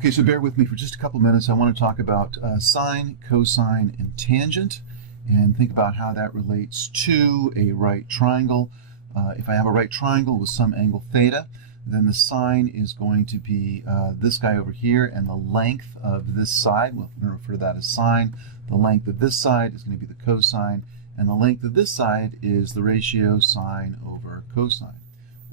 Okay, so bear with me for just a couple minutes. I want to talk about sine, cosine, and tangent, and think about how that relates to a right triangle. If I have a right triangle with some angle theta, then the sine is going to be this guy over here, and the length of this side, we're going to refer to that as sine. The length of this side is going to be the cosine, and the length of this side is the ratio sine over cosine,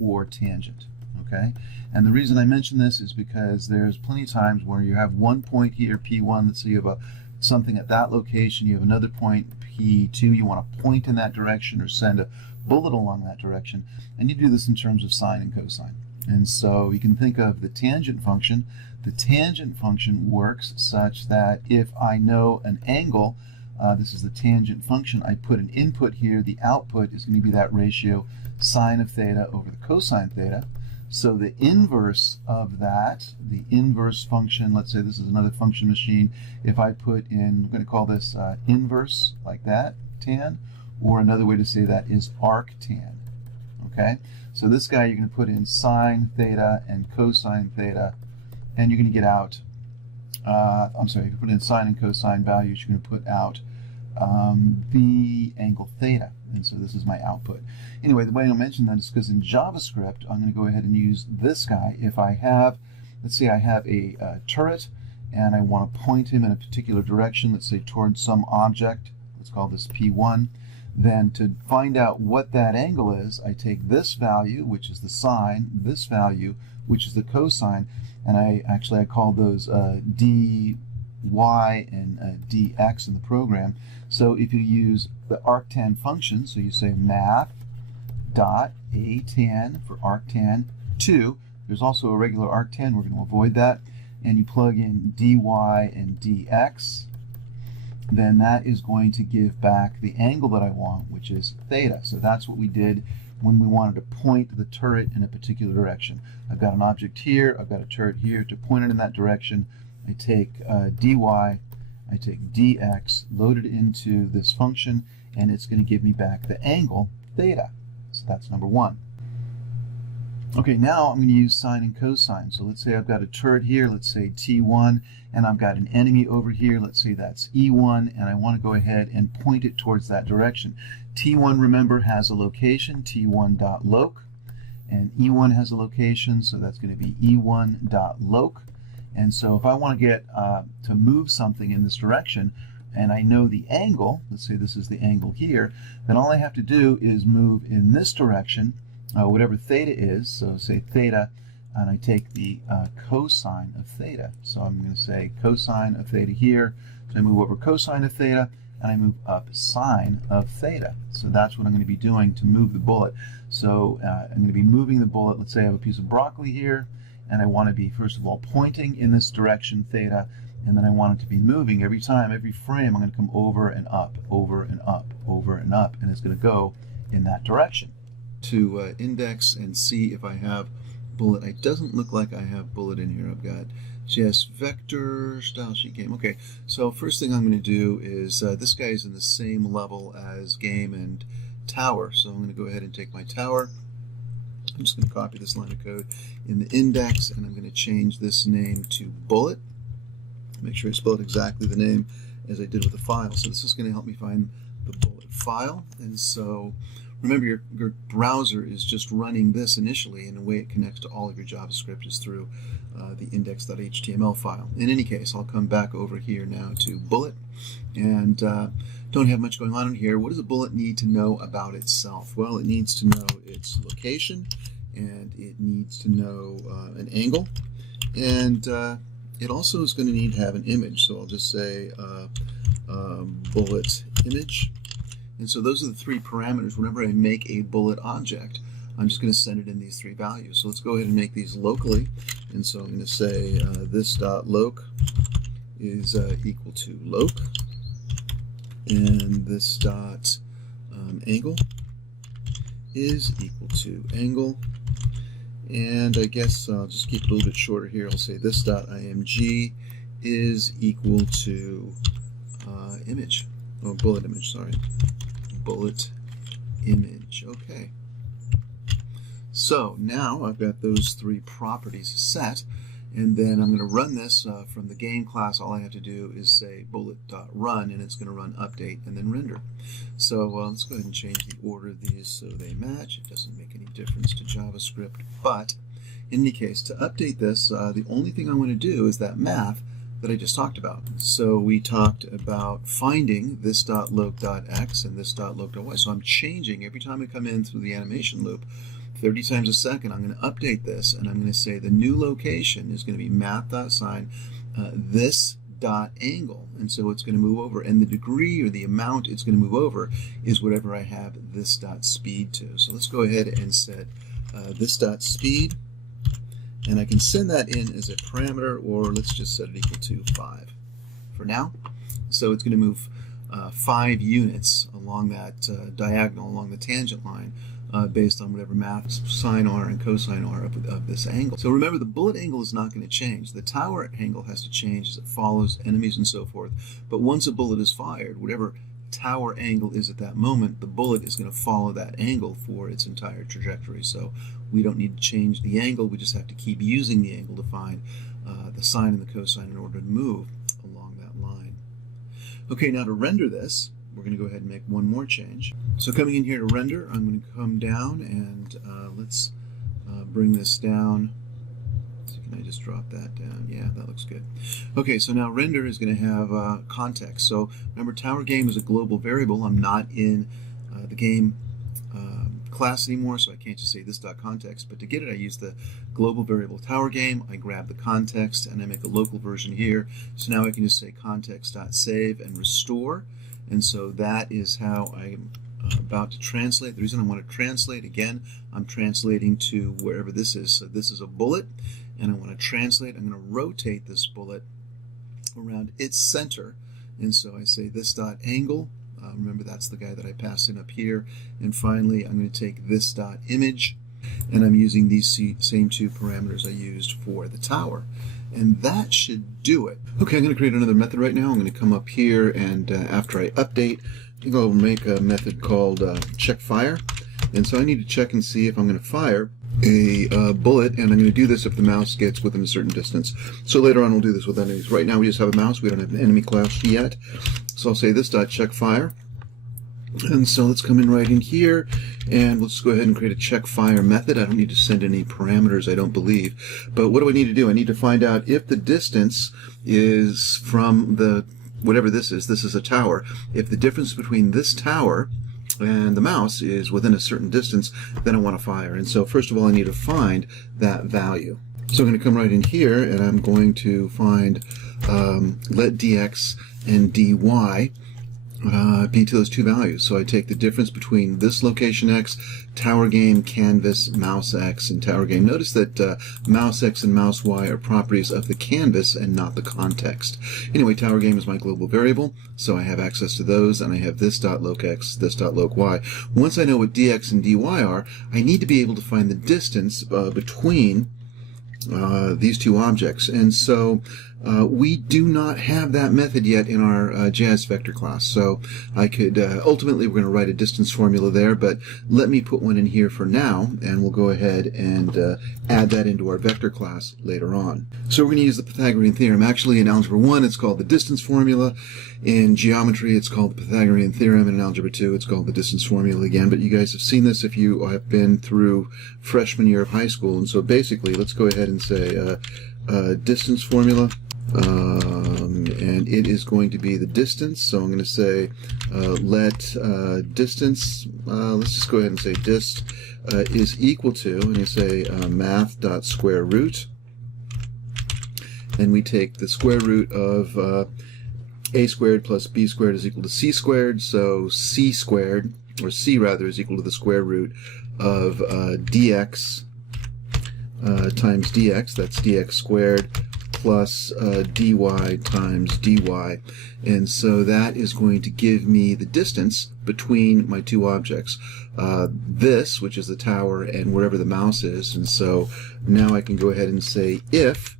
or tangent. Okay, and the reason I mention this is because there's plenty of times where you have one point here, P1, let's say you have something at that location, you have another point, P2, you want to point in that direction or send a bullet along that direction, and you do this in terms of sine and cosine. And so you can think of the tangent function. The tangent function works such that if I know an angle, this is the tangent function, I put an input here, the output is going to be that ratio sine of theta over the cosine theta. So the inverse of that, the inverse function, let's say this is another function machine, if I put in, I'm going to call this inverse, like that, tan, or another way to say that is arctan. Okay, so this guy you're going to put in sine theta and cosine theta, and you're going to get out, if you put in sine and cosine values, you're going to put out the angle theta. And so this is my output. Anyway, the way I'll mention that is because in JavaScript, I'm going to go ahead and use this guy. If I have, let's say I have a turret, and I want to point him in a particular direction, let's say towards some object, let's call this P1, then to find out what that angle is, I take this value, which is the sine, this value, which is the cosine, and I call those dy and dx in the program. So if you use the arctan function, so you say math dot atan for arctan 2, there's also a regular arctan, we're going to avoid that, and you plug in dy and dx, then that is going to give back the angle that I want, which is theta. So that's what we did when we wanted to point the turret in a particular direction. I've got an object here, I've got a turret here. To point it in that direction, I take dy, I take dx, load it into this function, and it's going to give me back the angle theta. So that's number one. Okay, now I'm going to use sine and cosine. So let's say I've got a turret here, let's say T1, and I've got an enemy over here, let's say that's E1, and I want to go ahead and point it towards that direction. T1, remember, has a location, T1.loc, and E1 has a location, so that's going to be E1.loc. And so if I want to get to move something in this direction, and I know the angle, let's say this is the angle here, then all I have to do is move in this direction, whatever theta is, so say theta, and I take the cosine of theta. So I'm going to say cosine of theta here, so I move over cosine of theta, and I move up sine of theta. So that's what I'm going to be doing to move the bullet. So I'm going to be moving the bullet, let's say I have a piece of broccoli here, and I want to be, first of all, pointing in this direction, theta, and then I want it to be moving every time, every frame, I'm going to come over and up, over and up, over and up, and it's going to go in that direction. To index and see if I have bullet. It doesn't look like I have bullet in here. I've got just vector style sheet game. Okay, so first thing I'm going to do is this guy is in the same level as game and tower, so I'm going to go ahead and take my tower. I'm just going to copy this line of code in the index, and I'm going to change this name to bullet. Make sure I spell it exactly the name as I did with the file. So this is going to help me find the bullet file. And so remember, your browser is just running this initially, and the way it connects to all of your JavaScript is through the index.html file. In any case, I'll come back over here now to bullet, and don't have much going on in here. What does a bullet need to know about itself? Well, it needs to know its location, and it needs to know an angle, and it also is going to need to have an image. So I'll just say bullet image. And so those are the three parameters. Whenever I make a bullet object, I'm just going to send it in these three values. So let's go ahead and make these locally. And so I'm going to say this.loc is equal to loc, and this dot angle is equal to angle. And I guess I'll just keep it a little bit shorter here. I'll say this dot img is equal to image, or bullet image, sorry. Bullet image. Okay. So now I've got those three properties set, And then I'm going to run this from the game class. All I have to do is say bullet.run, and it's going to run update and then render. So let's go ahead and change the order of these so they match. It doesn't make any difference to JavaScript, but in any case, to update this, the only thing I want to do is that math that I just talked about. So we talked about finding this.loc.x and this.loc.y. So I'm changing every time I come in through the animation loop 30 times a second. I'm going to update this, and I'm going to say the new location is going to be math.sine this.angle, and so it's going to move over, and the degree or the amount it's going to move over is whatever I have this.speed to. So let's go ahead and set this.speed, and I can send that in as a parameter, or let's just set it equal to 5 for now. So it's going to move 5 units along that diagonal, along the tangent line, based on whatever math sine r and cosine r of this angle. So remember, the bullet angle is not going to change. The tower angle has to change as it follows enemies and so forth. But once a bullet is fired, whatever tower angle is at that moment, the bullet is going to follow that angle for its entire trajectory. So we don't need to change the angle. We just have to keep using the angle to find the sine and the cosine in order to move along that line. Okay, now to render this, we're going to go ahead and make one more change. So coming in here to render, I'm going to come down and let's bring this down. So can I just drop that down? Yeah, that looks good. Okay, so now render is going to have context. So remember, tower game is a global variable. I'm not in the game class anymore, so I can't just say this.context. But to get it, I use the global variable tower game. I grab the context and I make a local version here. So now I can just say context.save and restore. And so that is how I'm about to translate. The reason I want to translate, again, I'm translating to wherever this is. So this is a bullet, and I want to translate. I'm going to rotate this bullet around its center. And so I say this dot angle. Remember, that's the guy that I passed in up here. And finally, I'm going to take this dot image, and I'm using these same two parameters I used for the tower. And that should do it. Okay, I'm going to create another method right now. I'm going to come up here, and after I update, I think I'll make a method called check fire. And so I need to check and see if I'm going to fire a bullet, and I'm going to do this if the mouse gets within a certain distance. So later on we'll do this with enemies. Right now we just have a mouse. We don't have an enemy class yet. So I'll say this dot check fire. And so let's come in right in here, and let's go ahead and create a check fire method. I don't need to send any parameters, I don't believe. But what do I need to do? I need to find out if the distance is from the, whatever this is a tower. If the difference between this tower and the mouse is within a certain distance, then I want to fire. And so first of all, I need to find that value. So I'm going to come right in here, and I'm going to find let dx and dy be to those two values. So I take the difference between this location x, tower game, canvas, mouse x, and tower game. Notice that mouse x and mouse y are properties of the canvas and not the context. Anyway, tower game is my global variable, so I have access to those, and I have this dot loc x, this dot loc y. Once I know what dx and dy are, I need to be able to find the distance between these two objects. And so we do not have that method yet in our JS vector class. So I could, ultimately we're going to write a distance formula there, but let me put one in here for now, and we'll go ahead and add that into our vector class later on. So we're going to use the Pythagorean theorem. Actually, in Algebra 1, it's called the distance formula. In geometry, it's called the Pythagorean theorem. And in Algebra 2, it's called the distance formula again. But you guys have seen this if you have been through freshman year of high school. And so basically, let's go ahead and say distance formula. And it is going to be the distance. So I'm going to say let distance, let's just go ahead and say dist is equal to, and you say math.square root. And we take the square root of a squared plus b squared is equal to c squared. So c squared, or c rather, is equal to the square root of dx times dx. That's dx squared plus dy times dy. And so that is going to give me the distance between my two objects. This, which is the tower, and wherever the mouse is. And so now I can go ahead and say if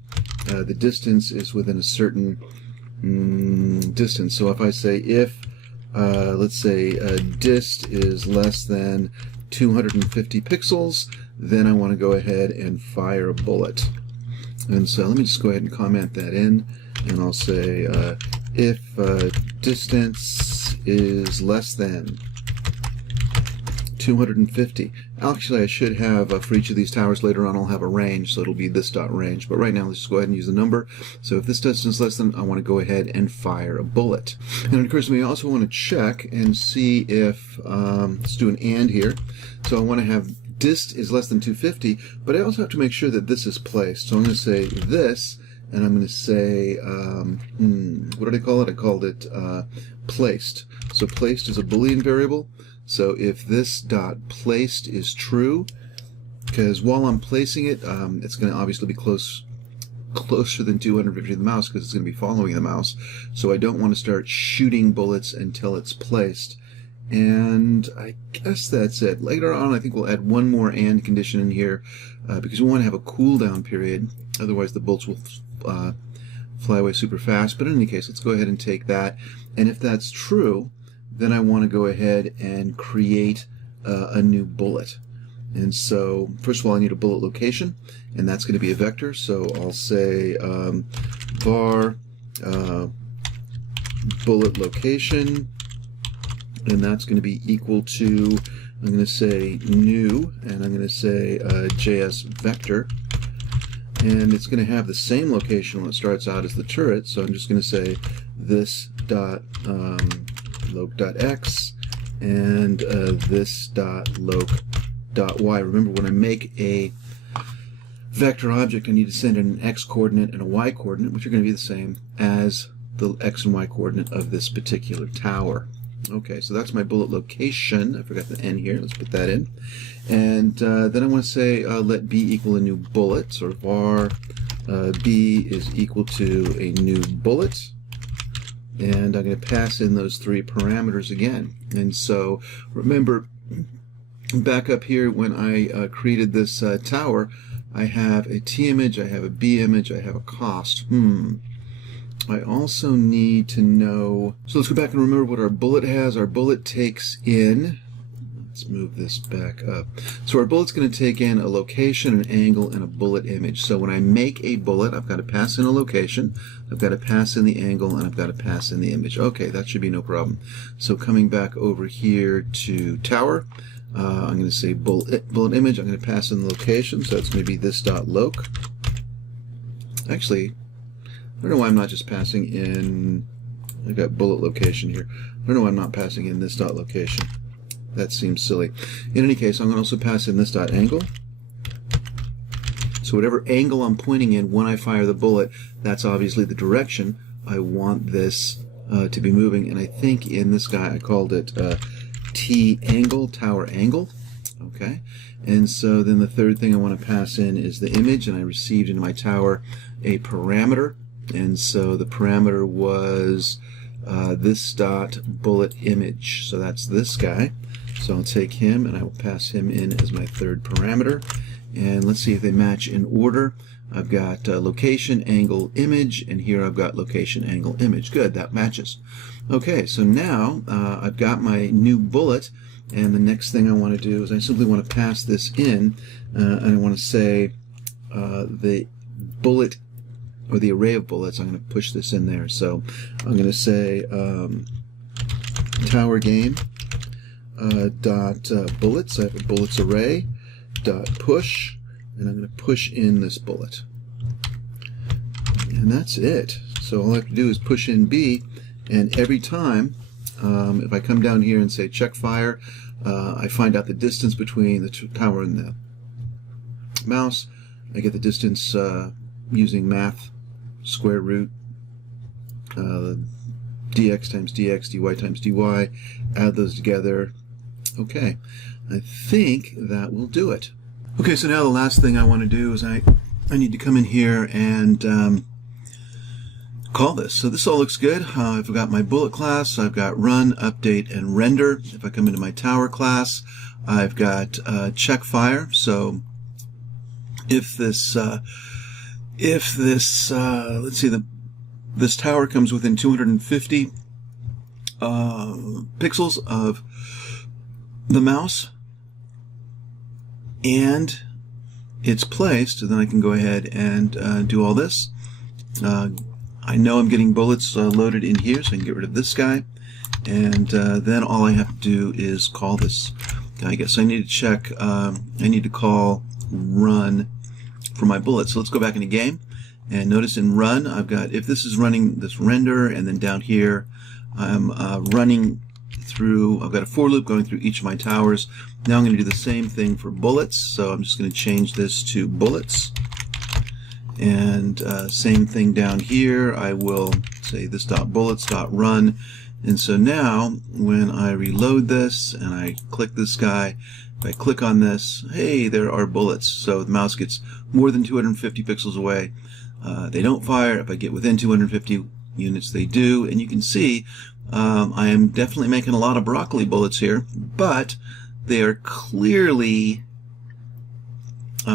the distance is within a certain distance. So if I say if, let's say dist is less than 250 pixels, then I want to go ahead and fire a bullet. And so let me just go ahead and comment that in, and I'll say if distance is less than 250. Actually, I should have, for each of these towers later on, I'll have a range, so it'll be this dot range. But right now, let's just go ahead and use the number. So if this distance is less than, I want to go ahead and fire a bullet. And it occurs to me, I also want to check and see if, let's do an and here. So I want to have dist is less than 250, but I also have to make sure that this is placed. So I'm going to say this, and I'm going to say, what did I call it? I called it placed. So placed is a Boolean variable. So if this dot placed is true, because while I'm placing it, it's going to obviously be closer than 250 to the mouse because it's going to be following the mouse. So I don't want to start shooting bullets until it's placed. And I guess that's it. Later on, I think we'll add one more and condition in here because we want to have a cooldown period. Otherwise, the bullets will fly away super fast. But in any case, let's go ahead and take that. And if that's true, then I want to go ahead and create a new bullet. And so, first of all, I need a bullet location, and that's going to be a vector. So I'll say var bullet location, and that's going to be equal to, I'm going to say new, and I'm going to say JS vector. And it's going to have the same location when it starts out as the turret, so I'm just going to say this dot loc.x and this dot loc.y. Remember, when I make a vector object, I need to send in an x coordinate and a y coordinate, which are going to be the same as the x and y coordinate of this particular tower. Okay, so that's my bullet location. I forgot the n here. Let's put that in. And then I want to say let b equal a new bullet, or var b is equal to a new bullet. And I'm going to pass in those three parameters again. And so remember, back up here when I created this tower, I have a t image, I have a b image, I have a cost. I also need to know, so let's go back and remember what our bullet has. Our bullet takes in, let's move this back up. So our bullet's going to take in a location, an angle, and a bullet image. So when I make a bullet, I've got to pass in a location, I've got to pass in the angle, and I've got to pass in the image. Okay, that should be no problem. So coming back over here to tower, I'm going to say bullet image, I'm going to pass in the location, so that's going to be this dot loc. Actually, I don't know why I'm not just passing in, I got bullet location here. I don't know why I'm not passing in this dot location. That seems silly. In any case, I'm going to also pass in this dot angle. So whatever angle I'm pointing in when I fire the bullet, that's obviously the direction I want this to be moving. And I think in this guy I called it T angle, tower angle. Okay. And so then the third thing I want to pass in is the image, and I received into my tower a parameter. And so the parameter was this dot bullet image. So that's this guy. So I'll take him and I will pass him in as my third parameter. And let's see if they match in order. I've got location, angle, image, and here I've got location, angle, image. Good, that matches. Okay, so now I've got my new bullet, and the next thing I want to do is I simply want to pass this in, and I want to say the bullet, or the array of bullets. I'm going to push this in there. So I'm going to say tower game dot bullets. I have a bullets array dot push, and I'm going to push in this bullet. And that's it. So all I have to do is push in B, and every time, if I come down here and say check fire, I find out the distance between the tower and the mouse. I get the distance using math, square root, dx times dx, dy times dy, add those together. Okay, I think that will do it. Okay, so now the last thing I want to do is I need to come in here and call this. So this all looks good. I've got my bullet class, I've got run, update, and render. If I come into my tower class, I've got check fire. So if this let's see, this tower comes within 250 pixels of the mouse, and it's placed, then I can go ahead and do all this. I know I'm getting bullets loaded in here, so I can get rid of this guy. And then all I have to do is call this guy. I guess I need to check, I need to call run for my bullets. So let's go back into game. And notice in run, I've got, if this is running this render, and then down here, I'm running through, I've got a for loop going through each of my towers. Now I'm going to do the same thing for bullets. So I'm just going to change this to bullets. And same thing down here. I will say this dot bullets dot run. And so now when I reload this and I click this guy, if I click on this, hey, there are bullets. So the mouse gets more than 250 pixels away. They don't fire. If I get within 250 units, they do. And you can see I am definitely making a lot of broccoli bullets here, but they are clearly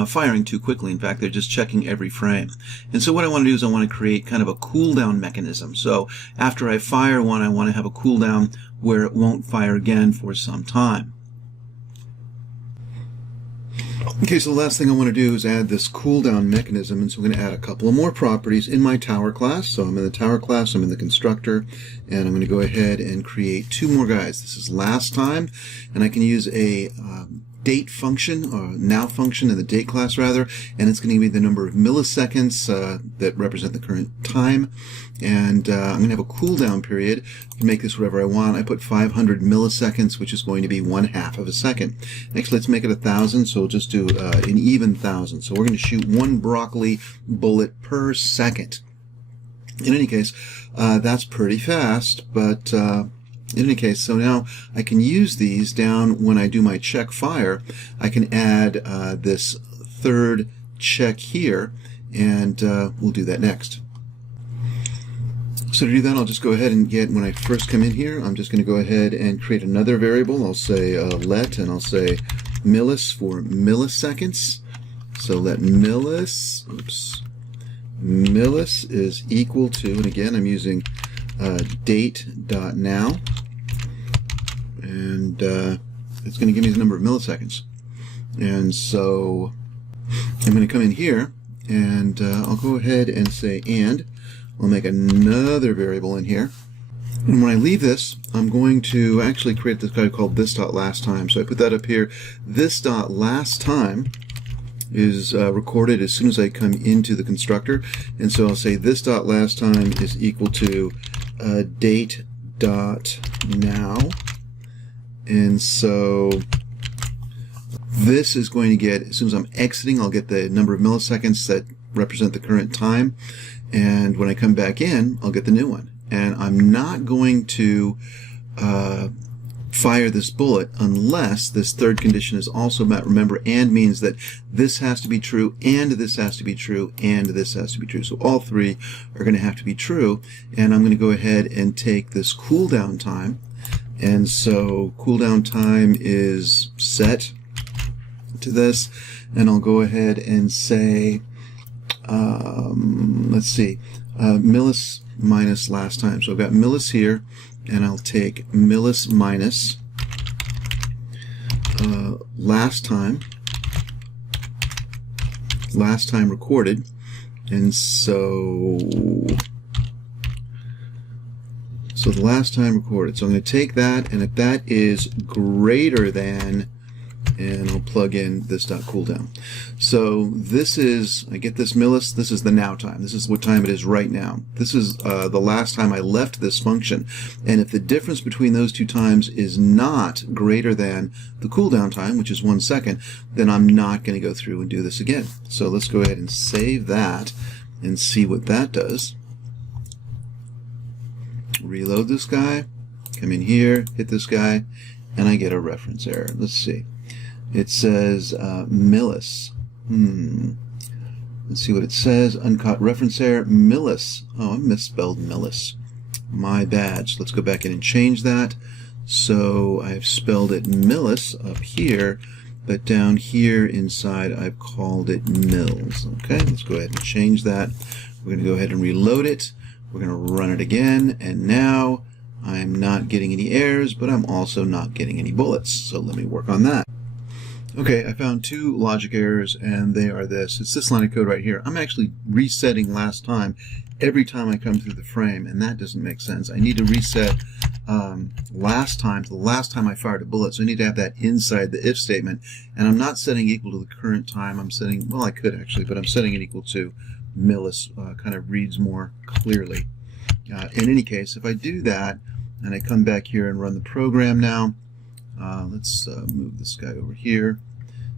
firing too quickly. In fact, they're just checking every frame. And so what I want to do is I want to create kind of a cooldown mechanism. So after I fire one, I want to have a cooldown where it won't fire again for some time. Okay, so the last thing I want to do is add this cooldown mechanism, and so I'm going to add a couple of more properties in my tower class. So I'm in the tower class, I'm in the constructor, and I'm going to go ahead and create two more guys. This is last time, and I can use a date function, or now function in the date class rather, and it's going to give me the number of milliseconds that represent the current time. And I'm going to have a cooldown period. I can make this whatever I want. I put 500 milliseconds, which is going to be 1/2 of a second. Next, let's make it 1,000, so we'll just do an even 1,000. So we're going to shoot one broccoli bullet per second. In any case, that's pretty fast, but in any case, so now I can use these down when I do my check fire. I can add this third check here, and we'll do that next. So to do that, I'll just go ahead and get, when I first come in here, I'm just going to go ahead and create another variable. I'll say let, and I'll say millis for milliseconds. So let millis is equal to, and again, I'm using date.now, and it's going to give me the number of milliseconds. And so I'm going to come in here, and I'll go ahead and say and. I'll make another variable in here. And when I leave this, I'm going to actually create this guy called this.lastTime. So I put that up here. This.lastTime is recorded as soon as I come into the constructor. And so I'll say this.lastTime is equal to date.now. And so this is going to get, as soon as I'm exiting, I'll get the number of milliseconds that represent the current time. And when I come back in, I'll get the new one. And I'm not going to fire this bullet unless this third condition is also met. Remember, and means that this has to be true, and this has to be true, and this has to be true. So all three are going to have to be true. And I'm going to go ahead and take this cooldown time. And so cooldown time is set to this. And I'll go ahead and say, let's see, millis minus last time. So I've got millis here, and I'll take millis minus last time recorded, and so the last time recorded. So I'm going to take that, and if that is greater than, and I'll plug in this dot cooldown. So this is, I get this millis, this is the now time. This is what time it is right now. This is the last time I left this function. And if the difference between those two times is not greater than the cooldown time, which is 1 second, then I'm not going to go through and do this again. So let's go ahead and save that and see what that does. Reload this guy, come in here, hit this guy, and I get a reference error. Let's see. It says millis. Let's see what it says. Uncaught reference error. Millis. Oh, I misspelled millis. My bad. So let's go back in and change that. So I've spelled it millis up here, but down here inside I've called it mils. Okay, let's go ahead and change that. We're going to go ahead and reload it. We're going to run it again, and now I'm not getting any errors, but I'm also not getting any bullets. So let me work on that. Okay, I found two logic errors, and they are this. It's this line of code right here. I'm actually resetting last time every time I come through the frame, and that doesn't make sense. I need to reset last time to the last time I fired a bullet, so I need to have that inside the if statement, and I'm not setting equal to the current time. I'm setting, well, I could actually, but I'm setting it equal to millis, kind of reads more clearly. In any case, if I do that, and I come back here and run the program now, let's move this guy over here.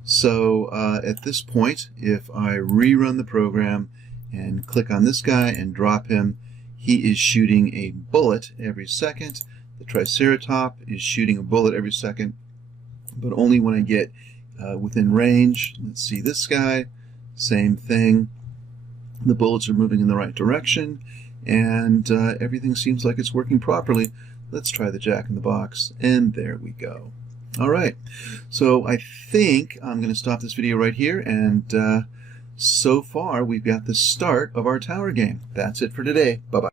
So at this point, if I rerun the program and click on this guy and drop him, he is shooting a bullet every second. The Triceratop is shooting a bullet every second, but only when I get within range. Let's see this guy, same thing. The bullets are moving in the right direction, and everything seems like it's working properly. Let's try the Jack in the Box, and there we go. All right, so I think I'm going to stop this video right here, and so far we've got the start of our tower game. That's it for today. Bye-bye.